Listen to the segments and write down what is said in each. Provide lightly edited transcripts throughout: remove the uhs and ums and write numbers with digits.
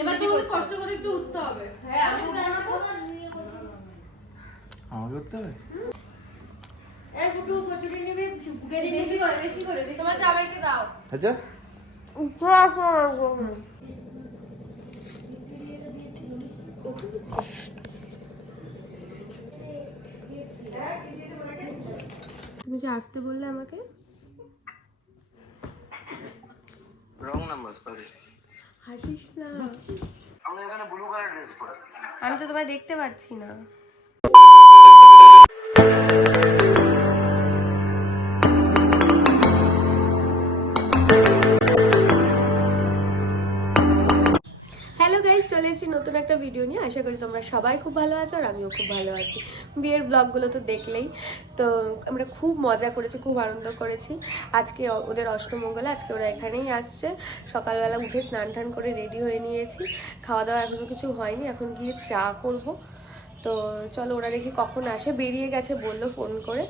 এবার তোমাকে কষ্ট করে একটু উঠতে হবে। হ্যাঁ আমি উঠবো না তো। আমাকে উঠতে হবে। এই গুটু কচুরি নিবি, বেশি করে। তোমার জামাইকে দাও। আচ্ছা তুমি যে আসতে বললে আমাকে, রং নাম্বার সরি। হাসিস না, আমি এখানে ব্লু কালার ড্রেস পরে। আমি তো তোমায় দেখতে পাচ্ছি না। হ্যালো গাইস, চলে এসেছি নতুন একটা ভিডিও নিয়ে। আশা করি তোমরা সবাই খুব ভালো আছো আর আমিও খুব ভালো আছি। বিয়ের ব্লগগুলো তো দেখলেই তো, আমরা খুব মজা করেছি, খুব আনন্দ করেছি। আজকে ওদের অষ্টমঙ্গলা, আজকে ওরা এখানেই আসছে। সকালবেলা উঠে স্নান টান করে রেডি হয়ে নিয়েছি। খাওয়া দাওয়া এখনও কিছু হয়নি, এখন গিয়ে চা করব। তো চলো ওরা দেখি কখন আসে, বেরিয়ে গেছে বললো ফোন করে।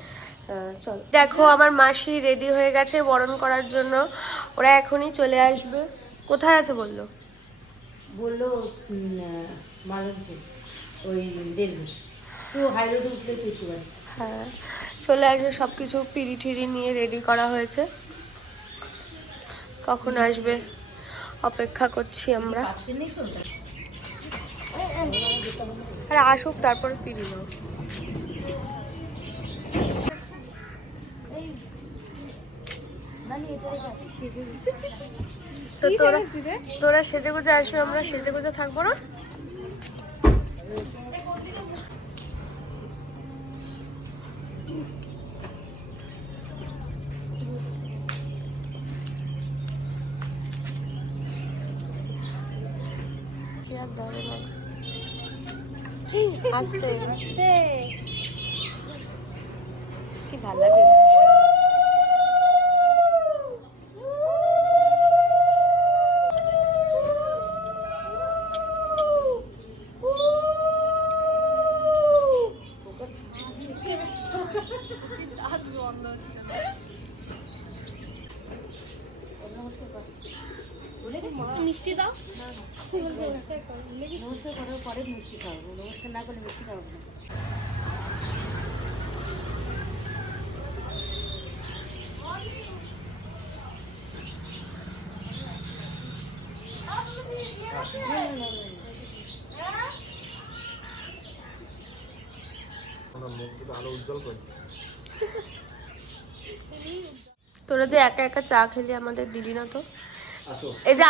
চলো দেখো, আমার মাসি রেডি হয়ে গেছে বরণ করার জন্য। ওরা এখনই চলে আসবে। কোথায় আছে বললো? বললো মালঞ্চে ওই দিল্লি তো হাই রোডে উঠলে কিছু হয়। হ্যাঁ চলে আসবে, সব কিছু পিড়ি ঠিড়ি নিয়ে রেডি করা হয়েছে। কখন আসবে অপেক্ষা করছি আমরা। আর আসুক তারপর পিড়ি নাও। তো তোরা সেজে গুজে আসবে, আমরা সেজে গুজে থাকবো না? আসতে কি ভালো লাগে। মিষ্টি দাও। নমস্কার করার পরে মিষ্টি খাওয়াবো, নমস্কার না করলে মিষ্টি খাওয়াবো না। আলো উজ্জ্বল করে। তোরা যে একা একা চা খেলি, আমাদের দিলি না তো। আসো এই যে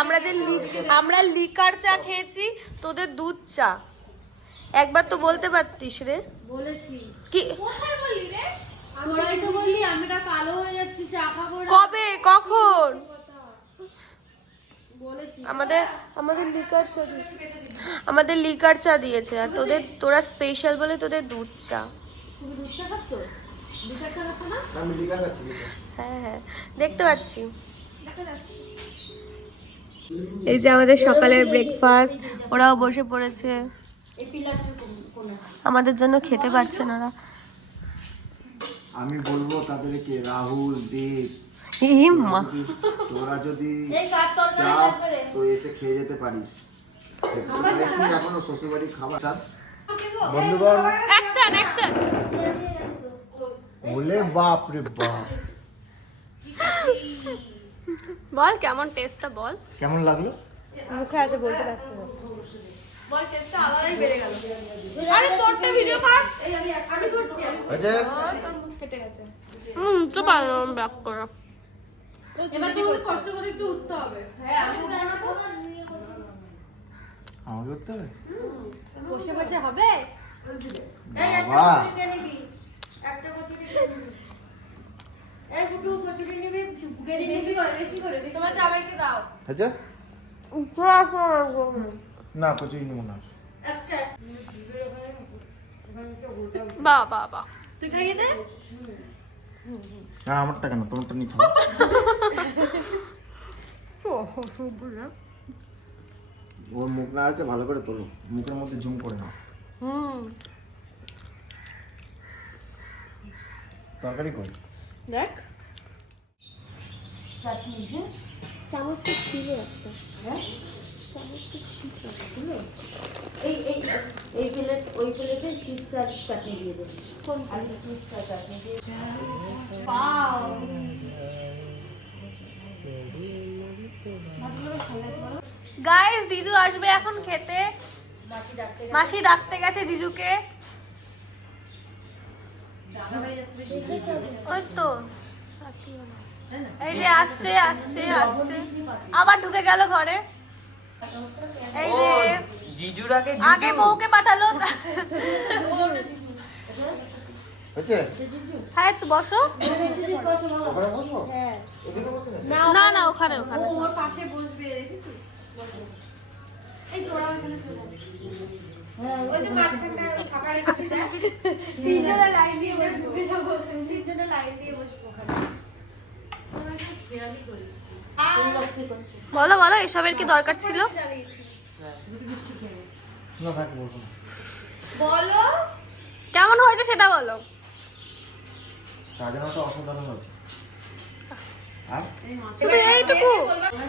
আমরা লিকার চা খেয়েছি, তোদের দুধ চা। একবার তো বলতে পারতিস রে। বলেছি কি কোথায় বললি রে? তোরাই তো বললি আমরা কালো হয়ে যাচ্ছি চা খাবো না। কবে কখন? বলেছি আমাদের লিকার চা দিয়েছে, আর তোরা স্পেশাল বলে তোদের দুধ চা। তুমি দুধ চা খাচ্ছ? দুধ চা খাচ্ছ না? আমি লিখা রাখছি। হ্যাঁ হ্যাঁ দেখতে পাচ্ছি। এই যে আমাদের সকালের ব্রেকফাস্ট, ওরাও বসে পড়েছে। এই পিলারটা কোন? আমাদের জন্য খেতে পাচ্ছে না ওরা। আমি বলবো তাদেরকে রাহুল দেব, হিম্মা তোরা যদি এই কাট তরকারি চাস করে তো এসে খেয়ে যেতে পারিস। এখনো শ্বশুর বাড়ি খাবার বন্ধুগণ অ্যাকশন অ্যাকশন। বলে বাপ রে বাপ, বল কেমন টেস্টটা বল। কেমন লাগলো? মুখে হাতে বলতে পারছি না। বল টেস্টটা আলাদাই বেড়ে গেল। আরে তোরটা ভিডিও কর। এই আমি করছি। আচ্ছা তোর মুখ ফেটে গেছে। তো পারলাম ব্যাক করা। এবার তোমাকে কষ্ট করে একটু উঠতে হবে। হ্যাঁ আমি উঠবো না তো। আমাকে করতে হবে বসে বসে হবে। এই একটা বাবা। কচুরি নিয়ে নিবি, একটা কচুরি নিয়ে নিবি। এই গুটু কচুরি নিবি, বেশি করে। তোমার জামাইকে দাও। আচ্ছা না কচুরি নিব না। একটা বাহ বাহ বাহ। তুই খাইয়ে দে। না আমারটা কেন, তোমারটা নিয়ে খাও। ওর মুখ না আছে, ভালো করে তোলো, মুখের মধ্যে জুম করে নাও। তরকারি কই? দেখ চামচ তো ছিল একটা। এই এই এই প্লেট ওই প্লেটে চিপস আর চাটনি দিয়ে দেবে কোন আলু চিপস আর চাটনি দিয়ে ওয়াও গাইস জিজু আসবে এখন খেতে মাসি ডাকতে গেছে জিজুকে ওই তো এই যে আসছে আসছে আসছে আবার ঢুকে গেল ঘরে এই যে জিজুর আগে বউকে পাঠালো হচ্ছে হ্যাঁ একটু বসো ওখানে বসবো হ্যাঁ ওদিকে বসে না না ওখানে ওখানে ওর পাশে বসবে দেখিস এই তোরা ওখানে চলে হ্যাঁ ওই যে মাঝখানটা ফাঁকা রেখেছে তিনজনে লাইন দিয়ে বসবো তিনজনে লাইন দিয়ে বসবো ওখানে বিড়ালি করিস কোন বস্তি করছে বলো বলো এসবের কি দরকার ছিল না থাক বলবো না বলো কেমন হয়েছে সেটা বলো সাজানোটা অসাধারণ হয়েছে আর শুধু এইটুকু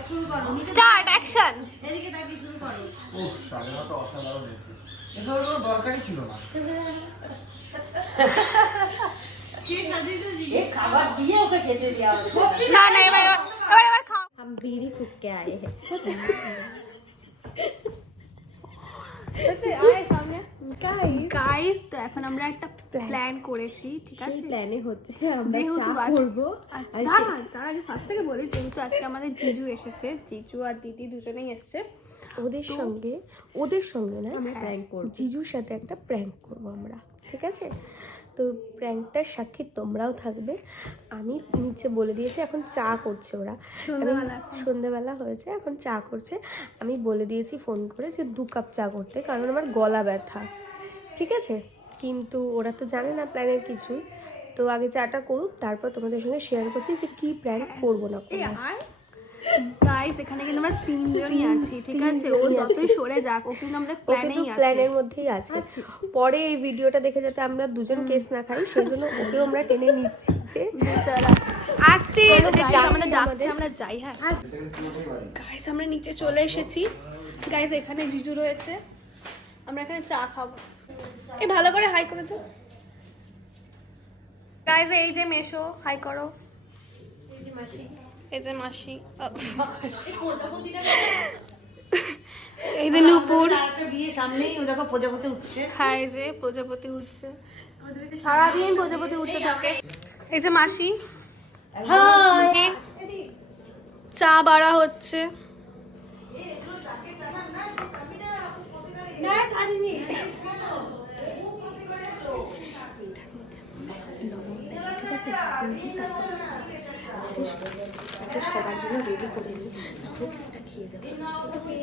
শুরু করো স্টার্ট অ্যাকশন এদিকে তাকিয়ে শুরু করো ও সাজানোটা অসাধারণ হয়েছে এসবের কোনো দরকারই ছিল না কে সাজিয়েছে এই খাবার দিয়ে ওকে খেতে দেওয়া হবে না না এবার এবার এবার খাও हम बीड़ी फूक के आए हैं গাইস তো এখন আমরা একটা প্ল্যান করেছি ঠিক আছে প্ল্যানে হচ্ছে আমরা যেহেতু চা আজ- করব আচ্ছা, তার আগে ফার্স্ট থেকে বলি যেহেতু আজকে আমাদের জিজু এসেছে জিজু আর দিদি দুজনেই এসেছে ওদের সঙ্গে না আমরা প্র্যাঙ্ক করব জিজুর সাথে একটা প্র্যাঙ্ক করব আমরা, ঠিক আছে? তো প্র্যাঙ্কটার সাক্ষী তোমরাও থাকবে। আমি নিচে বলে দিয়েছি, এখন চা করছে ওরা, সন্ধ্যেবেলা হয়েছে, এখন চা করছে। আমি বলে দিয়েছি ফোন করে যে 2 কাপ চা করতে, কারণ আমার গলা ব্যথা, ঠিক আছে? কিন্তু ওরা তো জানে না প্ল্যানের কিছুই। তো আগে চাটা করুক, তারপর তোমাদের সঙ্গে শেয়ার করছি যে কী প্ল্যান করবো না করবো। গাইস এখানে কিন্তু আমরা তিনজনই আছি, ঠিক আছে? ও যতই সরে যাক ও কিন্তু আমাদের প্ল্যানেই আছে। প্ল্যানের মধ্যেই আছে। পরে এই ভিডিওটা দেখে যাতে আমরা দুজন কেস না খাই, সেই জন্য ওকেও আমরা টেনে নিচ্ছি যে বেচারা আসছে, আমাদের ডাকছে, আমরা যাই। হ্যাঁ গাইস আমরা নিচে চলে এসেছি। গাইস এখানে জিজু রয়েছে, আমরা এখানে চা খাবো। এই ভালো করে হাই করে তো গাইস। এই যে মেশো, হাই করো। এই যে মাসি, এই যে নূপুর, বিয়ে সামনেই ও দেখো প্রজাপতি উঠছে। হ্যাঁ এই যে প্রজাপতি উঠছে, সারাদিন প্রজাপতি উঠতে থাকে। এই যে মাসি, এই চা বাড়া হচ্ছে। সবার জন্য রেডি করে নিই, তারপরে পিসটা খেয়ে যাবো, ঠিক আছে?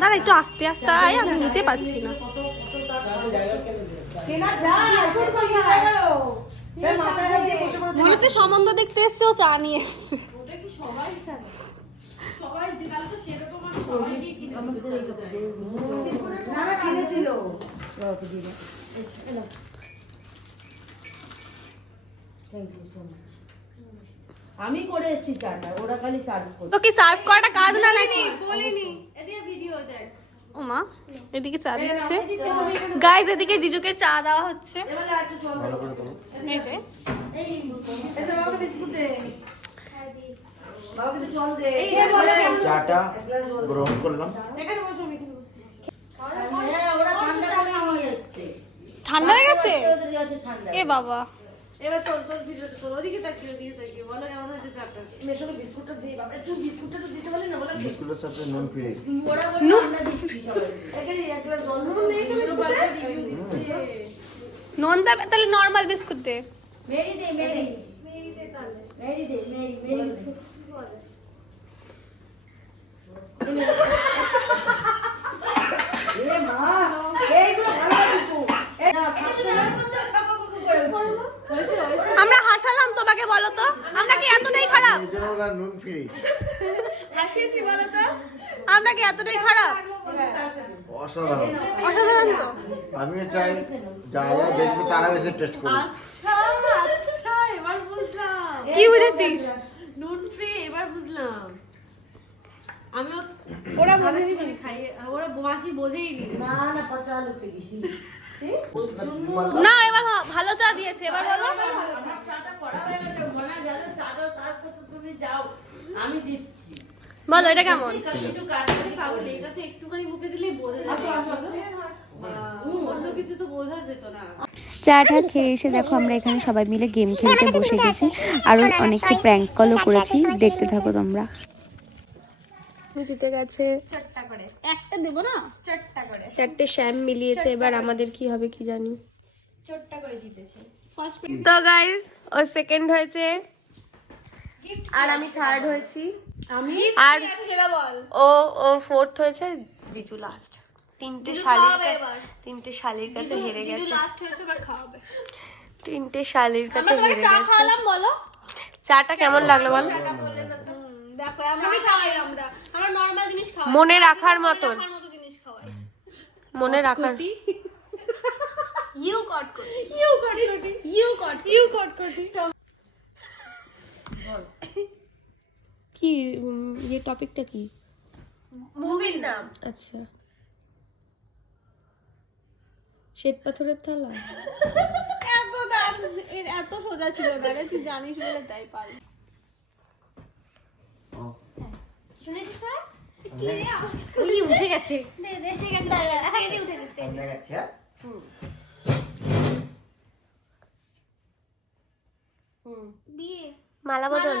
না না একটু আস্তে আস্তে আয়, আমি নিতে পারছি না। বলেছে সম্বন্ধ দেখতে এসছে, ও চা নিয়ে এসছে। আমি করে এসেছি চাটা, ওরা খালি সার্ভ করছে। তো কি সার্ভ করাটা কাজ না নাকি? বলিনি, এদিকে ভিডিও দেখ। ও মা এদিকে চা দিচ্ছে। গাইস এদিকে জিজুকে চা দেওয়া হচ্ছে। ভালো করে করো এই যে চাটা গ্রহণ করলাম। ঠান্ডা হয়ে গেছে এ বাবা। এবার তোর ভিডিও তোর ওদিকে তাকিয়ে বলো কেমন হয়েছে চাটা। মেশোকে বিস্কুটটা দিয়ে বাবা, তুই বিস্কুটটা তো দিতে পারলি না বলে। বিস্কুটের সাথে নুন ফিরে ওরা বলে আমরা দিচ্ছি সবাই। এখানে এক গ্লাস জল নেই কেন বিস্কুটে? নন দেবে তাহলে নরমাল বিস্কুট দে। মেরি দে মেরি দে তাহলে মেরি দে মেরি বিস্কুট এ মা এইগুলো ভালো দিকু না খাচ্ছে না। আমরা হাসালাম তোমাকে, বলো তো আমরা কি এতটাই খারাপ? নুন ফ্রি। হাসিয়েছি বলো তো, আমরা কি এতটাই খারাপ? অসাধারণ। অসাধারণ তো। আমিও চাই যারা যারা দেখবে তারা এসে টেস্ট করবে। আচ্ছা আচ্ছা, এবার বুঝলাম কি বুঝেছিস? নুন ফ্রি, এবার বুঝলাম। আমিও ওরা বোঝেনি। খাই, ওরা মাসি বোঝেই নি। না এবার ভালো চা দিয়েছে, এবার বলো। চাটা করা হয়ে গেছে, মনে গেল চাটা সার্ভ করতে তুমি যাও, আমি দিচ্ছি। বলো এটা কেমন? কিছু কাটতে পাগল, এটা তো একটুখানি মুখে দিলেই বোঝা যাবে। অন্য কিছু তো বোঝা যেত না। চাটা খেয়ে এসে দেখো আমরা এখানে সবাই মিলে গেম খেলতে বসে গেছি, আরো অনেককে প্র্যাঙ্ক কলও করেছি, দেখতে থাকো তোমরা। জিতে গেছে চারটা করে, একটা দেবো না? চারটা করে, 4টে শ্যাম মিলিয়েছে, এবার আমাদের কি হবে কি জানি। চারটা করে জিতেছে। ফার্স্ট তো গাইস ও সেকেন্ড হয়েছে আর আমি থার্ড হয়েছি, আমি আর সেটা বল। ও ফোর্থ হয়েছে, জিজু লাস্ট। তিনটে শালির কাছে হেরে গেছে, লাস্ট হয়েছে, এবার খাওয়াবে। তিনটে শালির কাছে আমরা হেরে চা গেছে। খাওয়ালাম, বলো। চাটা কেমন লাগলো বলো? দেখো আমি খাওয়াই, আমরা নরমাল জিনিস খাওয়াই, মনে রাখার মতন, রাখার মতো জিনিস খাওয়াই। মনে রাখার। ইউ কট করি, ইউ কটি কটি, ইউ কট, ইউ কট কটি। কি ये টপিকটা কি? মুভির নাম। আচ্ছা, শ্বেত পাথরের থালা। এত সোজা ছিল না রে, তুই জানিস বলে তাই পারি। শুনেছিস তোরা? কি রে? ওই উঠে গেছে। দে দে, ঠিক আছে, স্টেজে উঠে গেছে। দেখাচ্ছি হ্যাঁ। বিয়ে মালা বদল।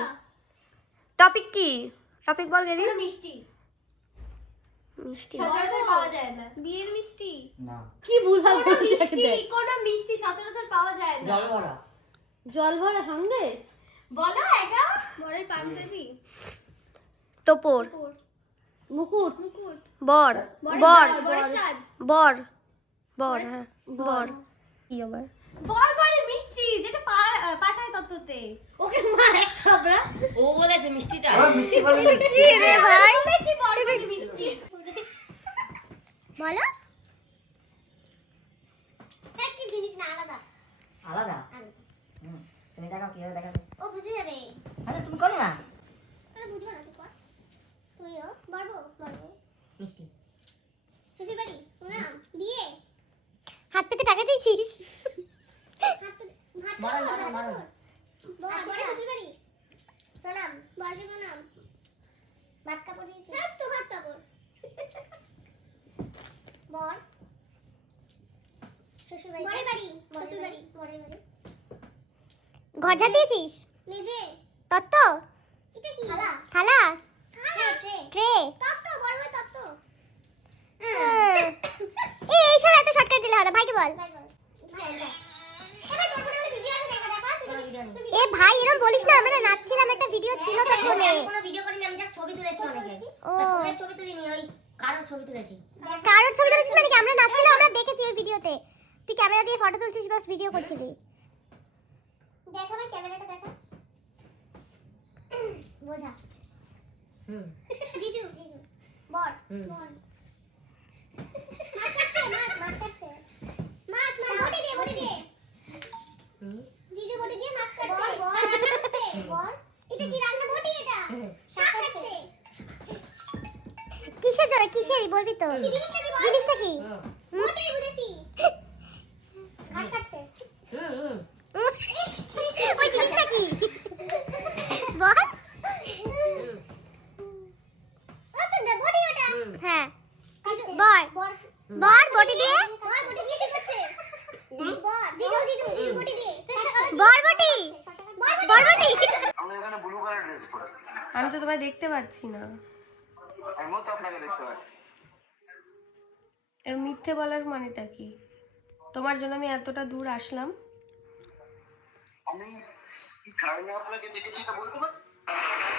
টপিক কি? টপিক বল গেরি। মিষ্টি মিষ্টি। সচরাচর পাওয়া যায় না। বিয়ের মিষ্টি না কি ভুলভাল মিষ্টি, কোন মিষ্টি সচরাচর পাওয়া যায় না? জল ভরা সন্দেশ, বলো একা। বরের পাঞ্জাবি, টোপর, মুকুট, বর, বর, বর, হ্যাঁ বর। কি আবার? বর করে মিষ্টি যেটা পাঠায় তত্ত্বতে, ওকে মারে খাবরা। ও বলেছে মিষ্টিটা। মিষ্টি বলে কি রে ভাই, বলেছি বর করে মিষ্টি। বলো একই জিনিস না, আলাদা আলাদা। তুমি দেখাও কিভাবে দেখাবে। ও বুঝে যাবে। আচ্ছা তুমি করো না। আরে বুঝবো না, তুই কর। তুইও বলবো মিষ্টি শ্বশুর বাড়ি, প্রণাম, বিয়ে, হাত পেতে টাকা দিয়েছিস, বরণ, বরণ। বড় শ্বশুর বাড়ি, প্রণাম, বড়কে প্রণাম, ভাত কাপড় দিয়েছিস, তো ভাত কাপড়, বর শ্বশুর বাড়ি, শ্বশুর বাড়ি, ঘর ঝাড় দিয়েছিস, মেজে, তত্ত্ব, এটা কি, থালা, ট্রে, তত্ত্ব, বড় বড় তত্ত্ব। এই সব এত শর্টকাট দিলে হবে, ভাইকে বল। এ ভাই এরকম বলিস না, আমরা নাচছিলাম, একটা ভিডিও ছিল তোর ফোনে। আমি কোনো ভিডিও করিনি, আমি জাস্ট ছবি তুলেছি অনেকে। ও তোদের ছবি তুলিনি, ওই কারোর ছবি তুলেছি। কারোর ছবি তুলেছিস মানে কি? আমরা নাচছিলাম, আমরা দেখেছি ওই ভিডিওতে। তুই ক্যামেরা দিয়ে ফটো তুলছিস বা ভিডিও করছিলি? দেখা ভাই, ক্যামেরাটা দেখা, বোঝা। জিজু বর, বর মাছ কাটছে, মাছ কাটছে, মাছ বটি দিয়ে জিজু বটি দিয়ে মাছ কাটছে, বর রান্না করছে, বর এটা কি রান্না, বটি এটা শাক কাটছে। কিসের জন্য, কিসের বলবি তো? জিনিসটা কি? বটি বুঝেছি, ঘাস কাটছে। ওই জিনিসটা কি বল? ও তো না বটি ওটা। হ্যাঁ বর, বর বটি দিয়ে, বর বটি দিয়ে কি করছে? বর জিজু বটি দিয়ে, বর বটি, বর বটি। আমরা এখানে ব্লু কালার ড্রেস পরে, আমি তো তোমায় দেখতে পাচ্ছি না। আমিও তো আপনাকে দেখতে পাচ্ছি। এর মিথ্যে বলার মানেটা কি? তোমার জন্য আমি এতটা দূর আসলাম। আমি কি কারণে আপনাকে দেখেছি এটা বলতে পারবেন?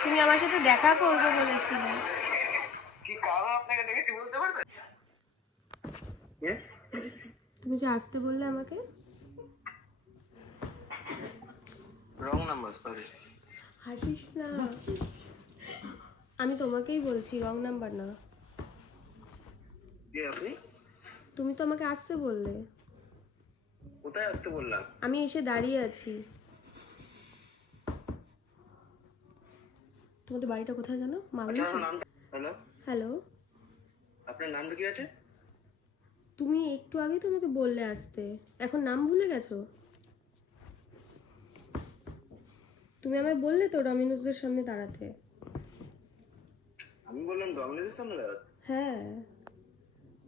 তুমি আমার সাথে দেখা করবে বলেছিলে। কি কারণে আপনাকে দেখেছি বলতে পারবেন? তুমি যে আসতে বললে আমাকে। Wrong number sorry. হাসিস না, আমি তোমাকেই বলছি, রং নাম্বার না। কে আপনি? তুমি তো আমাকে আসতে বললে। কোথায় আসতে বললাম? আমি এসে দাঁড়িয়ে আছি। তোমাদের বাড়িটা কোথায় জানো? আচ্ছা, মাগলি। আপনার নামটা? হ্যালো, হ্যালো, আপনার নামটা কি আছে? তুমি একটু আগেই তো আমাকে বললে আসতে, এখন নাম ভুলে গেছো? তুমি আমায় বললে তো ডমিনোজের সামনে দাঁড়াতে। আমি বললাম ডমিনোজের সামনে দাঁড়াতে। হ্যাঁ,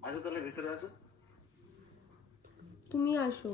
আসো তাহলে ভিতরে আসো। তুমি আসো।